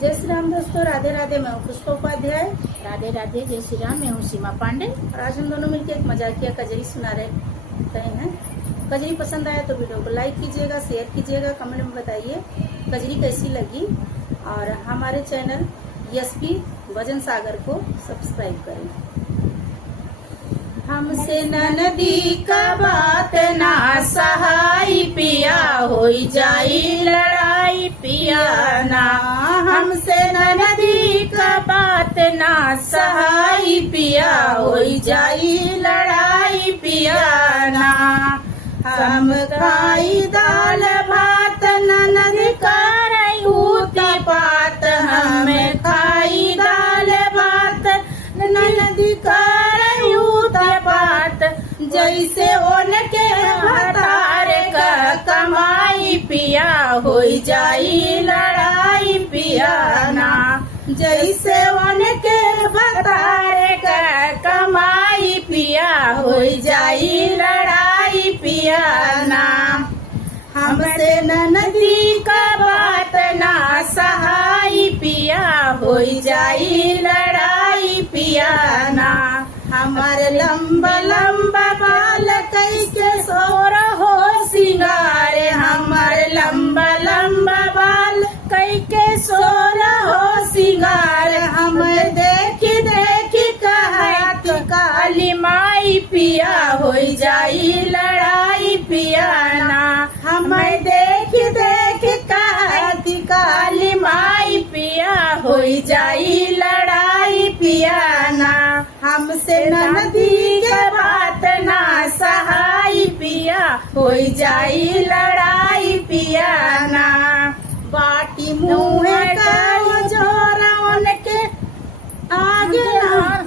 जय श्री राम दोस्तों, राधे राधे। मैं हूँ पुष्पा उपाध्याय। राधे राधे, जय श्री राम। मैं हूँ सीमा पांडे। और आज हम दोनों मिलकर एक मजाकिया कजरी सुना रहे हैं। कजरी पसंद आया तो वीडियो को लाइक कीजिएगा, शेयर कीजिएगा, कमेंट में बताइए कजरी कैसी लगी। और हमारे चैनल एसपी भजन सागर को सब्सक्राइब करें। हमसे ननदी का बात ना सहाई पिया, होई जाई लड़ाई पिया ना। हमसे ननदी का बात ना सहाई पिया, होई जाई लड़ाई पिया ना। हम खाई दाल भात ननद करई ऊती पात, हम खाई दाल भात ननद करई ऊती पात। जैसे उनके भतार का कमाई पिया, होई जाई लड़ाई पिया ना। जैसे उनके भतार का कमाई पिया, होई जाई लड़ाई पिया ना। हमसे ननदी का बात ना सहाई पिया, होई जाई लड़ाई पिया ना। हमारे लंबा लंबा बाल कैसे सोर हो सिंगार, हमारे लंबा लंबा बाल कैके सोर हो सिंगार। हम देखी देखी कहत काली माई पिया, होई जाई लड़ाई पिया ना। हम देखी देखी कहत काली माई पिया, होई जाई लड़ाई पिया ना। हमसे ननदी के बात ना सहाई पिया, होई जाई लड़ाई पिया ना। बाटी मुँह का जोरा उनके आगे ना।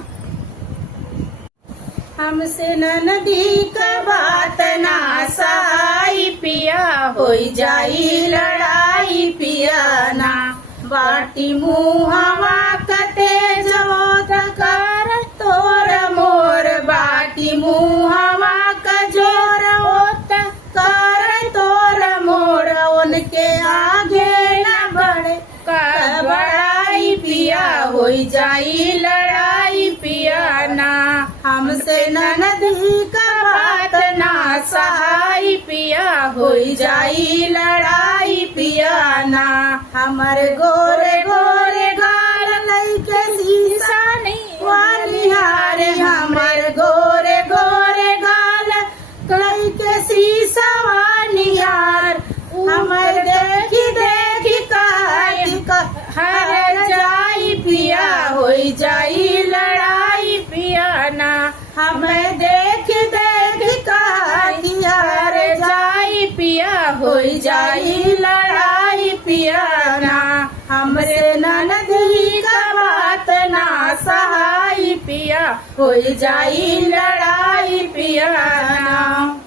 हमसे ननदी का बात ना सहाई पिया, होई जाई लड़ाई पिया ना। बाटी मुँहवा कते जोत कर तोर मोर, बाटी मुँहवा का जोर होत कर तोर मोर। उनके आगे न बढ़े का बड़ाई पिया, होई जाई लड़ाई पिया ना। हमसे ननदी का बात ना सहाई पिया, होई जाई लड़ाई पिया ना। हमारे गोरे गोरे गाल लइके शीशा नहीं वालिहारे, हमारे गोरे गोरे गाल लइके शीशा वालिहार। हमर देखी देखी हर जाई पिया, होई जाई लड़ाई पिया ना। हमें देख देख हर जाई पिया, होई जाई लड़ाई पिया ना। हमरे ननदी का बात ना सहाई पिया, होई जाई लड़ाई पिया ना।